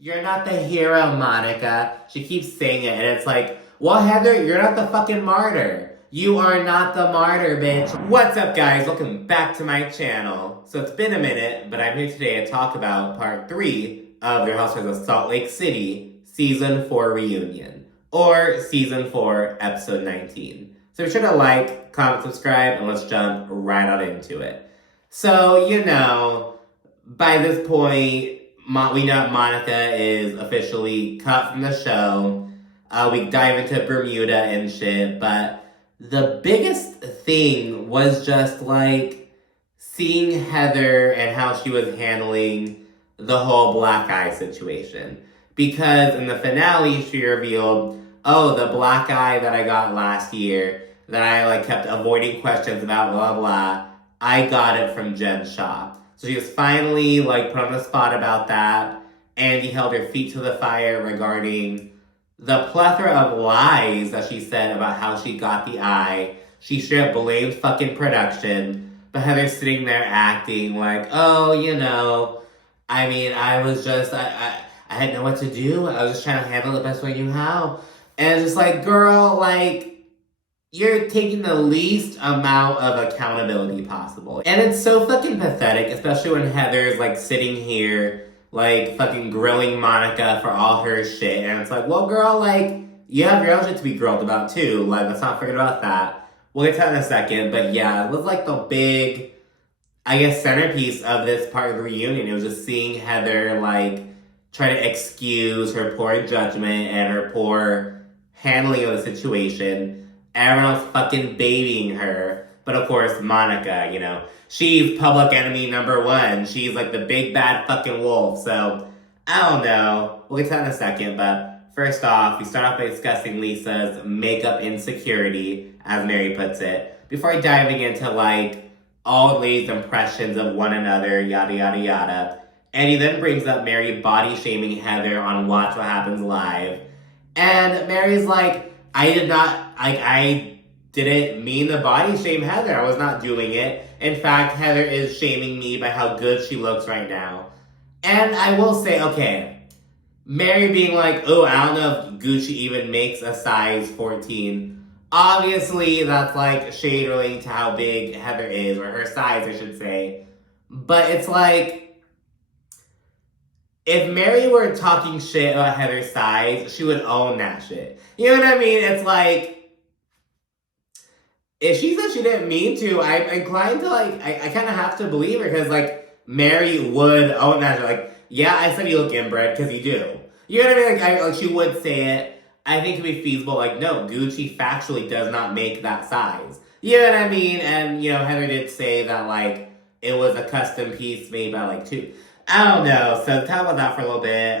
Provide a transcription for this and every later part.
You're not the hero, Monica. She keeps saying it, and it's like, well, Heather, you're not the fucking martyr. You are not the martyr, bitch. What's up, guys? Welcome back to my channel. So it's been a minute, but I'm here today to talk about part 3 of the Housewives of Salt Lake City Season 4 Reunion, or Season 4, Episode 19. So be sure to like, comment, subscribe, and let's jump right on into it. So, by this point, we know Monica is officially cut from the show. We dive into Bermuda and shit, but the biggest thing was just like seeing Heather and how she was handling the whole black eye situation. Because in the finale, she revealed, oh, the black eye that I got last year, that I kept avoiding questions about, blah, blah, I got it from Shah. So she was finally put on the spot about that. Andy held her feet to the fire regarding the plethora of lies that she said about how she got the eye. She should have blamed fucking production. But Heather's sitting there acting like, oh, I was just, I had no what to do. I was just trying to handle it the best way I knew how. And it's just like, girl, you're taking the least amount of accountability possible. And it's so fucking pathetic, especially when Heather's sitting here, fucking grilling Monica for all her shit. And it's like, well, girl, you have your own shit to be grilled about too. Let's not forget about that. We'll get to that in a second. But yeah, it was the big, centerpiece of this part of the reunion. It was just seeing Heather, try to excuse her poor judgment and her poor handling of the situation. Everyone else fucking babying her. But of course, Monica, she's public enemy number 1. She's the big bad fucking wolf. So, I don't know. We'll get to that in a second. But first off, we start off by discussing Lisa's makeup insecurity, as Mary puts it, before diving into all the ladies' impressions of one another, yada yada yada. And he then brings up Mary body shaming Heather on Watch What Happens Live. And Mary's like, I didn't mean to body shame Heather. I was not doing it. In fact, Heather is shaming me by how good she looks right now. And I will say, okay, Mary being oh, I don't know if Gucci even makes a size 14. Obviously, that's shade relating to how big Heather is, or her size, I should say. But it's if Mary were talking shit about Heather's size, she would own that shit. You know what I mean? It's if she said she didn't mean to, I'm inclined to I kind of have to believe her, because Mary would own that shit. Yeah, I said you look inbred, because you do. You know what I mean? She would say it. I think it would be feasible. No, Gucci factually does not make that size. You know what I mean? And, Heather did say that, it was a custom piece made by, 2. I don't know. So talk about that for a little bit.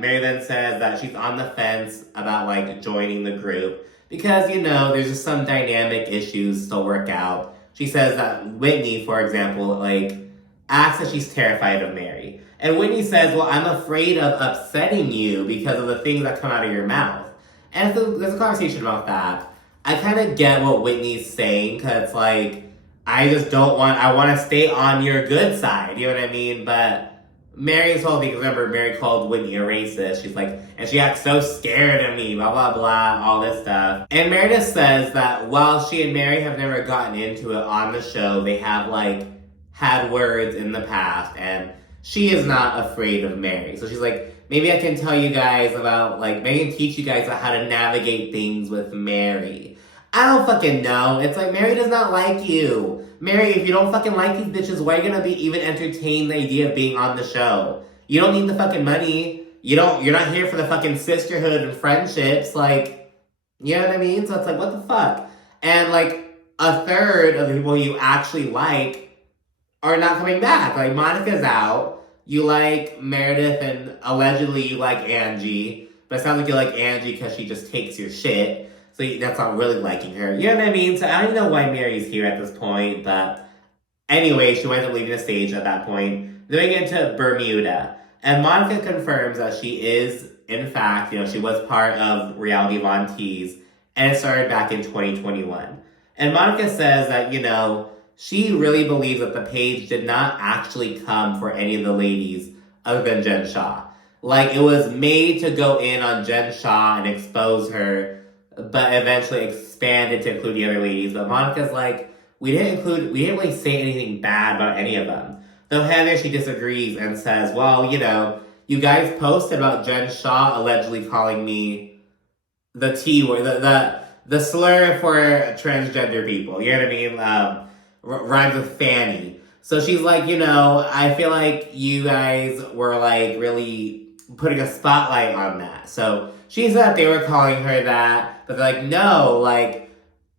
Mary then says that she's on the fence about, joining the group. Because, there's just some dynamic issues to work out. She says that Whitney, for example, asks that she's terrified of Mary. And Whitney says, well, I'm afraid of upsetting you because of the things that come out of your mouth. And so there's a conversation about that. I kind of get what Whitney's saying, because, I just don't want, I want to stay on your good side, you know what I mean? But Mary's whole thing, remember, Mary called Whitney a racist. She's and she acts so scared of me, blah, blah, blah, all this stuff. And Meredith says that while she and Mary have never gotten into it on the show, they have, had words in the past, and she is not afraid of Mary. So she's maybe I can tell you guys about, maybe I can teach you guys about how to navigate things with Mary. I don't fucking know. It's Mary does not like you. Mary, if you don't fucking like these bitches, why are you gonna be even entertain the idea of being on the show? You don't need the fucking money. You're not here for the fucking sisterhood and friendships. You know what I mean? So it's what the fuck? And a third of the people you actually like are not coming back. Monica's out. You like Meredith, and allegedly you like Angie. But it sounds like you like Angie because she just takes your shit. So that's not really liking her. You know what I mean? So I don't even know why Mary's here at this point. But anyway, she winds up leaving the stage at that point. Then we get into Bermuda. And Monica confirms that she is, in fact, she was part of Reality Von Tease. And it started back in 2021. And Monica says that, she really believes that the page did not actually come for any of the ladies other than Shah. Like, it was made to go in on Jen Shah and expose her, but eventually expanded to include the other ladies. But Monica's like, we didn't really say anything bad about any of them. Though Heather, she disagrees and says, well, you guys posted about Jen Shah allegedly calling me the T word, the slur for transgender people. You know what I mean? Rhymes with Fanny. So she's like, I feel like you guys were like really putting a spotlight on that. So she said they were calling her that, but they're like, no, like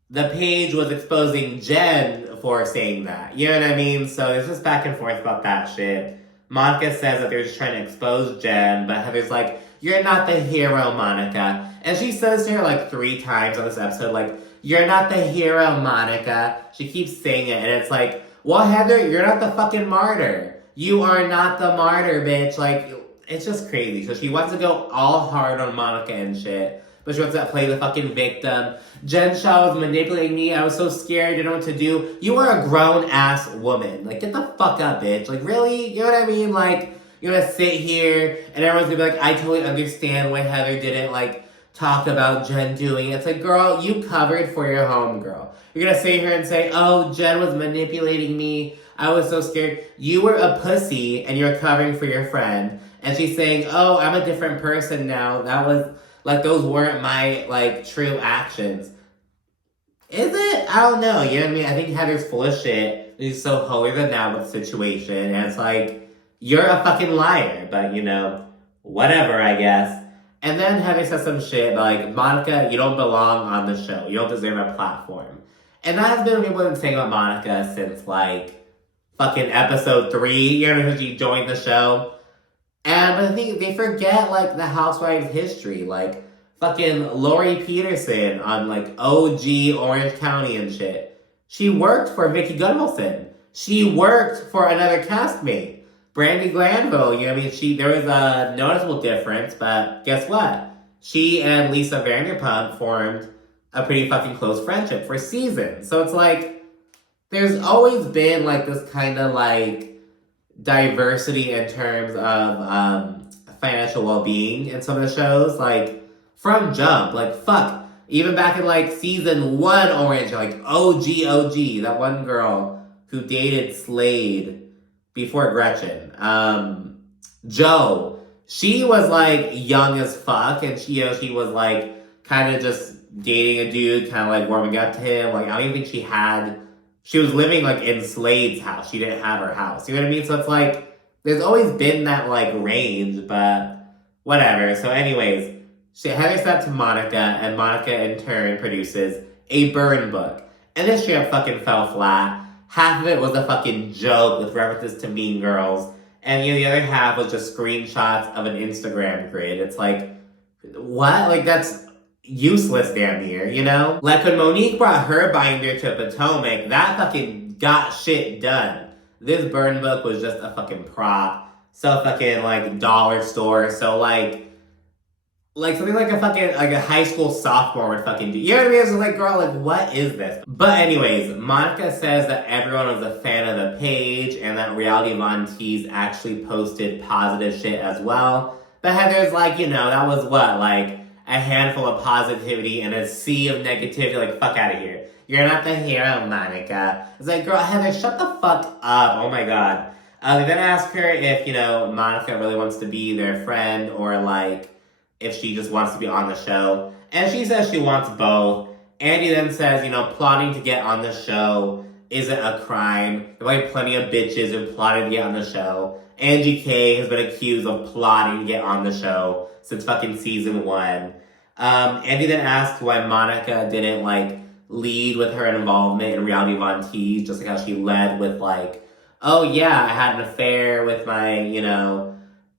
the page was exposing Jen for saying that. You know what I mean? So it's just back and forth about that shit. Monica says that they're just trying to expose Jen, but Heather's like, you're not the hero, Monica. And she says to her like 3 times on this episode, like, you're not the hero, Monica. She keeps saying it, and it's like, well, Heather, you're not the fucking martyr. You are not the martyr, bitch. Like, it's just crazy. So she wants to go all hard on Monica and shit, but she wants to play the fucking victim. Jen Shah was manipulating me. I was so scared. Didn't know what to do. You are a grown-ass woman. Like, get the fuck up, bitch. Like, really? You know what I mean? Like, you're gonna sit here, and everyone's gonna be like, I totally understand why Heather didn't, like, talk about Jen doing it. It's like, girl, you covered for your homegirl. You're gonna sit here and say, oh, Jen was manipulating me. I was so scared. You were a pussy, and you're covering for your friend. And she's saying, oh, I'm a different person now. That was, like, those weren't my, like, true actions. Is it? I don't know. You know what I mean? I think Heather's full of shit. She's so holier than thou with the situation. And it's like, you're a fucking liar. But, whatever, I guess. And then Heather says some shit like, Monica, you don't belong on the show. You don't deserve a platform. And that has been what people have been saying about Monica since, like, fucking episode 3. You know, she joined the show. But I think they forget, like, the Housewives history. Like, fucking Lori Peterson on, like, OG Orange County and shit. She worked for Vicki Gunvalson. She worked for another castmate. Brandi Glanville, you know what I mean? There was a noticeable difference, but guess what? She and Lisa Vanderpump formed a pretty fucking close friendship for seasons. So it's like, there's always been, like, this kind of, like, diversity in terms of financial well-being in some of the shows. Like, from jump, like, fuck. Even back in, like, season 1 Orange, like, OG, that one girl who dated Slade before Gretchen. Jo, she was, like, young as fuck, and she was, like, kind of just dating a dude, kind of, like, warming up to him. Like, I don't even think she was living, like, in Slade's house. She didn't have her house. You know what I mean? So it's, like, there's always been that, like, range, but whatever. So anyways, Heather sent to Monica, and Monica, in turn, produces a burn book. And this shit fucking fell flat. Half of it was a fucking joke with references to Mean Girls. And, the other half was just screenshots of an Instagram grid. It's like, what? Like, that's useless damn near, Like, when Monique brought her binder to Potomac, that fucking got shit done. This burn book was just a fucking prop. So fucking, like, dollar store. So, like something like a high school sophomore would fucking do. You know what I mean? It's just like, girl, like, what is this? But anyways, Monica says that everyone was a fan of the page and that Reality Von Tease actually posted positive shit as well. But Heather's like, that was what? Like, a handful of positivity and a sea of negativity. Like, fuck out of here. You're not the hero, Monica. It's like, girl, Heather, shut the fuck up. Oh my god. They then ask her if, Monica really wants to be their friend or, like, if she just wants to be on the show. And she says she wants both. Andy then says, plotting to get on the show isn't a crime. There are plenty of bitches who plotted to get on the show. Angie K has been accused of plotting to get on the show since fucking season 1. Andy then asks why Monica didn't, like, lead with her involvement in Reality Von Tease, just like how she led with, like, oh yeah, I had an affair with my,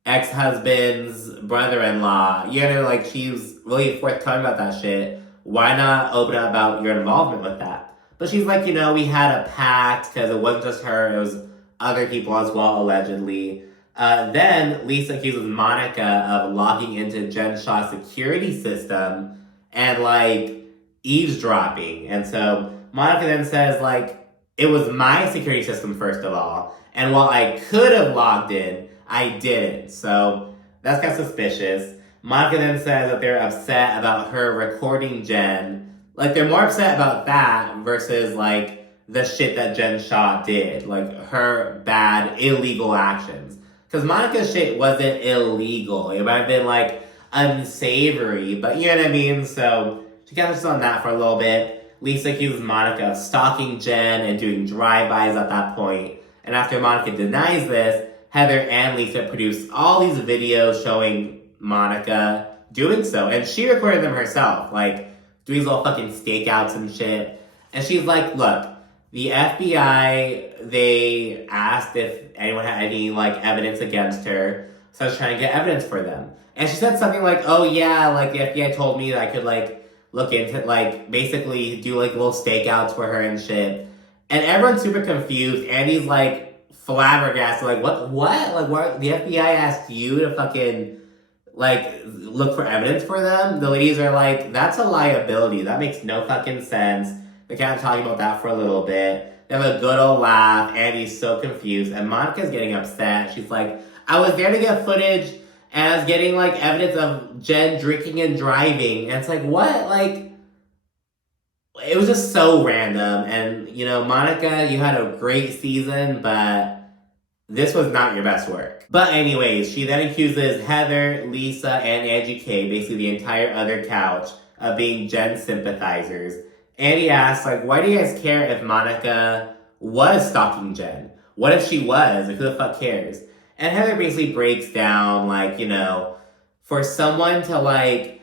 ex-husband's brother-in-law. Like, she's really forthcoming about that shit. Why not open up about your involvement with that? But she's like, we had a pact, because it wasn't just her, it was other people as well, allegedly. Then Lisa accuses Monica of logging into Jen Shah's security system and, like, eavesdropping. And so Monica then says, like, it was my security system, first of all. And while I could have logged in, I didn't. So That's kind of suspicious. Monica then says that they're upset about her recording Jen. Like, they're more upset about that versus, like, the shit that Jen Shah did. Like, her bad, illegal actions. Because Monica's shit wasn't illegal. It might have been, like, unsavory, but you know what I mean? So, she kind of just on that for a little bit. Lisa accuses Monica of stalking Jen and doing drive-bys at that point. And after Monica denies this, Heather and Lisa produced all these videos showing Monica doing so. And she recorded them herself, like, doing these little fucking stakeouts and shit. And she's like, look, the FBI, they asked if anyone had any, like, evidence against her. So I was trying to get evidence for them. And she said something like, oh yeah, like, the FBI told me that I could, like, look into, like, basically do, like, little stakeouts for her and shit. And everyone's super confused. Andy's, like, flabbergasted, like, what? Like, what? The FBI asked you to fucking, like, look for evidence for them? The ladies are like, that's a liability. That makes no fucking sense. They're kind of talking about that for a little bit. They have a good old laugh. Andy's so confused. And Monica's getting upset. She's like, I was there to get footage, and I was getting, like, evidence of Jen drinking and driving. And it's like, what? Like, it was just so random. And, you know, Monica, you had a great season, but this was not your best work. But anyways, she then accuses Heather, Lisa, and Angie K, basically the entire other couch, of being Jen sympathizers. Andy asks, like, why do you guys care if Monica was stalking Jen? What if she was? Like, who the fuck cares? And Heather basically breaks down, like, you know, for someone to, like,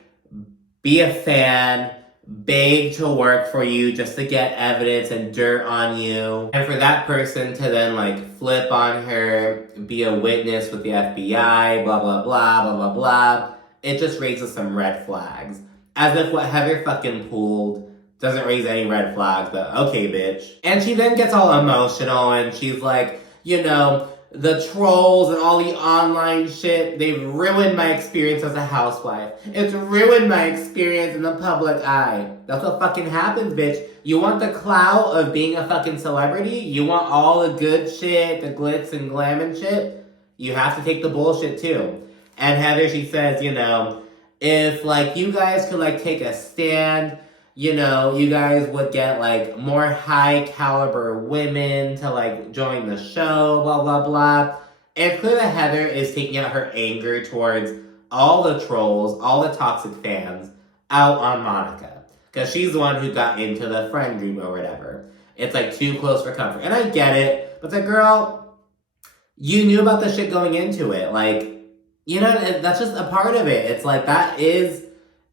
be a fan, beg to work for you just to get evidence and dirt on you, and for that person to then, like, flip on her, be a witness with the FBI, blah, blah, blah, blah, blah, blah, it just raises some red flags. As if what Heather fucking pulled doesn't raise any red flags, but okay, bitch. And she then gets all emotional, and she's like, you know, the trolls and all the online shit, they've ruined my experience as a housewife. It's ruined my experience in the public eye. That's what fucking happens, bitch. You want the clout of being a fucking celebrity? You want all the good shit, the glitz and glam and shit? You have to take the bullshit too. And Heather, she says, you know, if, like, you guys could, like, take a stand, you know, you guys would get, like, more high caliber women to, like, join the show, blah, blah, blah. And clearly Heather is taking out her anger towards all the trolls, all the toxic fans, out on Monica. Because she's the one who got into the friend group or whatever. It's, like, too close for comfort. And I get it, but the girl, you knew about the shit going into it. Like, you know, that's just a part of it. It's like, that is...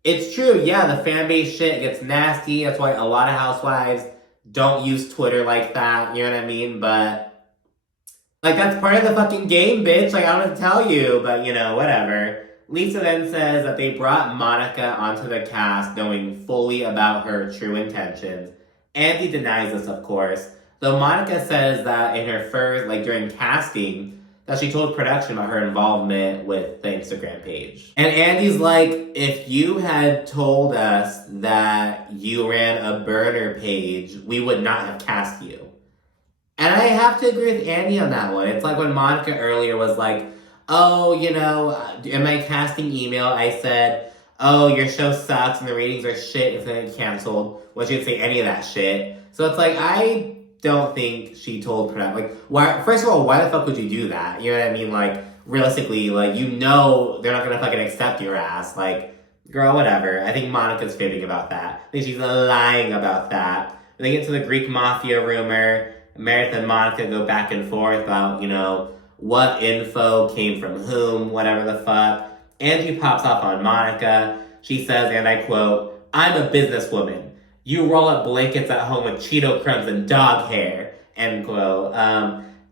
It's true, yeah, the fan base shit gets nasty. That's why a lot of housewives don't use Twitter like that, you know what I mean? But, like, that's part of the fucking game, bitch. Like, I don't have to tell you, but, you know, whatever. Lisa then says that they brought Monica onto the cast knowing fully about her true intentions. Andy denies this, of course. Though Monica says that in her first, like, during casting, that she told production about her involvement with the Instagram page. And Andy's like, if you had told us that you ran a burner page, we would not have cast you. And I have to agree with Andy on that one. It's like when Monica earlier was like, oh, you know, in my casting email, I said, oh, your show sucks and the ratings are shit, it's gonna get canceled. Well, she didn't say any of that shit. So it's like, I don't think she told production, like, why, first of all, why the fuck would you do that? You know what I mean? Like, realistically, like, you know they're not gonna fucking accept your ass. Like, girl, whatever. I think Monica's fibbing about that. I think she's lying about that. When they get to the Greek mafia rumor, Meredith and Monica go back and forth about, you know, what info came from whom, whatever the fuck. Angie pops off on Monica. She says, and I quote, I'm a businesswoman. You roll up blankets at home with Cheeto crumbs and dog hair, end quote.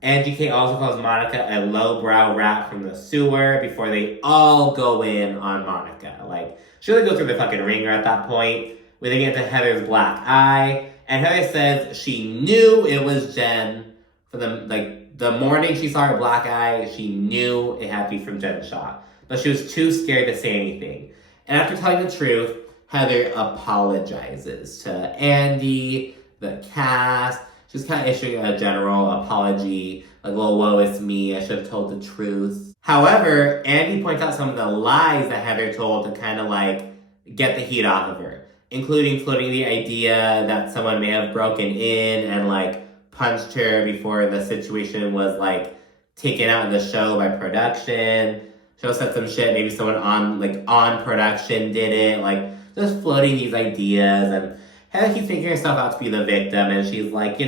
Angie K also calls Monica a lowbrow rat from the sewer before they all go in on Monica. Like, she really goes through the fucking ringer at that point. When they get to Heather's black eye, and Heather says she knew it was Jen for the morning she saw her black eye, she knew it had to be from Jen Shah. But she was too scared to say anything. And after telling the truth, Heather apologizes to Andy, the cast. She's kind of issuing a general apology, like, well, woe is me, I should have told the truth. However, Andy points out some of the lies that Heather told to kind of like get the heat off of her, including floating the idea that someone may have broken in and like punched her before the situation was like taken out in the show by production. She also said some shit, maybe someone on production did it, like just floating these ideas. And Heather keeps making herself out to be the victim, and she's like,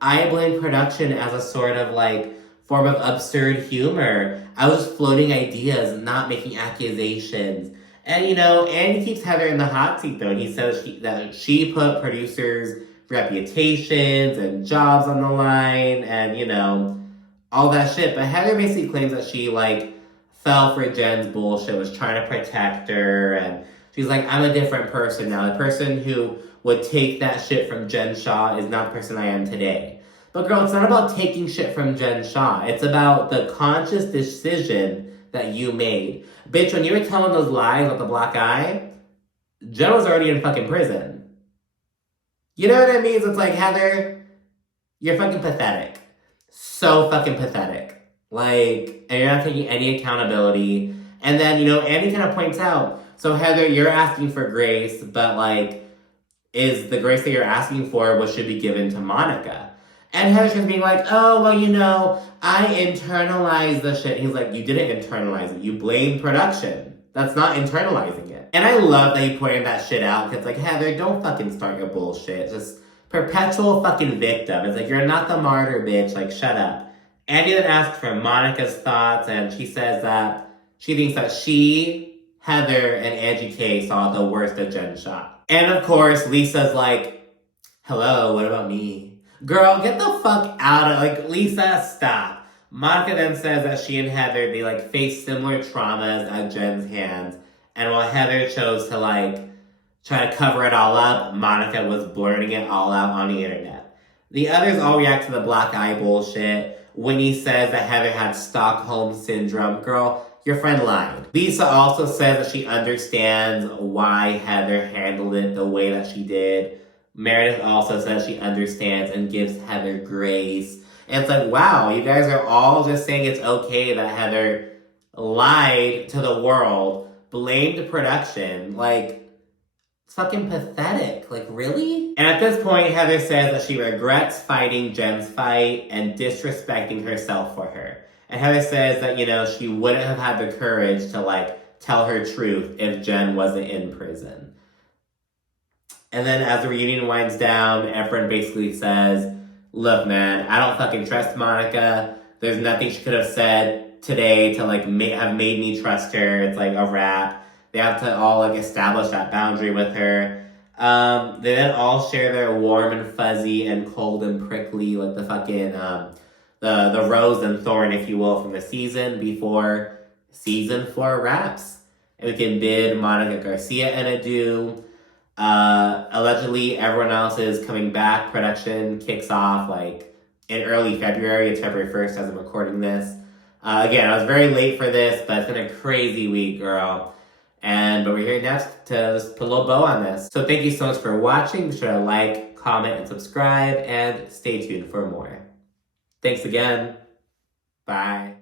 I blame production as a sort of like form of absurd humor. I was floating ideas, not making accusations. And Andy keeps Heather in the hot seat though, and he says that she put producers' reputations and jobs on the line, and all that shit. But Heather basically claims that she like fell for Jen's bullshit, was trying to protect her, and she's like, I'm a different person now. The person who would take that shit from Jen Shah is not the person I am today. But girl, it's not about taking shit from Jen Shah. It's about the conscious decision that you made. Bitch, when you were telling those lies about the black eye, Jen was already in fucking prison. You know what I mean? So it's like, Heather, you're fucking pathetic. So fucking pathetic. Like, and you're not taking any accountability. And then, Andy kind of points out, so Heather, you're asking for grace, but like, is the grace that you're asking for what should be given to Monica? And Heather's just being like, oh, well, I internalized the shit. And he's like, you didn't internalize it. You blamed production. That's not internalizing it. And I love that he pointed that shit out, because like, Heather, don't fucking start your bullshit. Just perpetual fucking victim. It's like, you're not the martyr, bitch. Like, shut up. Andy then asks for Monica's thoughts, and she says that she thinks that she, Heather, and Angie K saw the worst of Jen Shah. And of course, Lisa's like, hello, what about me? Girl, get the fuck out of, like, Lisa, stop. Monica then says that she and Heather, they, like, face similar traumas at Jen's hands. And while Heather chose to, like, try to cover it all up, Monica was blurting it all out on the internet. The others all react to the black eye bullshit. Whitney says that Heather had Stockholm Syndrome. Girl, your friend lied. Lisa also says that she understands why Heather handled it the way that she did. Meredith also says she understands and gives Heather grace. And it's like, wow, you guys are all just saying it's okay that Heather lied to the world, blamed production. Like, it's fucking pathetic. Like, really? And at this point, Heather says that she regrets fighting Jen's fight and disrespecting herself for her. And Heather says that, she wouldn't have had the courage to, like, tell her truth if Jen wasn't in prison. And then as the reunion winds down, Efren basically says, look, man, I don't fucking trust Monica. There's nothing she could have said today to, like, have made me trust her. It's, like, a wrap. They have to all, like, establish that boundary with her. They then all share their warm and fuzzy and cold and prickly, like, the fucking, the rose and thorn, if you will, from the season before season 4 wraps. And we can bid Monica Garcia an adieu. Allegedly, everyone else is coming back. Production kicks off like in early February. It's February 1st as I'm recording this. Again, I was very late for this, but it's been a crazy week, girl. But we're here next to just put a little bow on this. So thank you so much for watching. Be sure to like, comment, and subscribe, and stay tuned for more. Thanks again. Bye.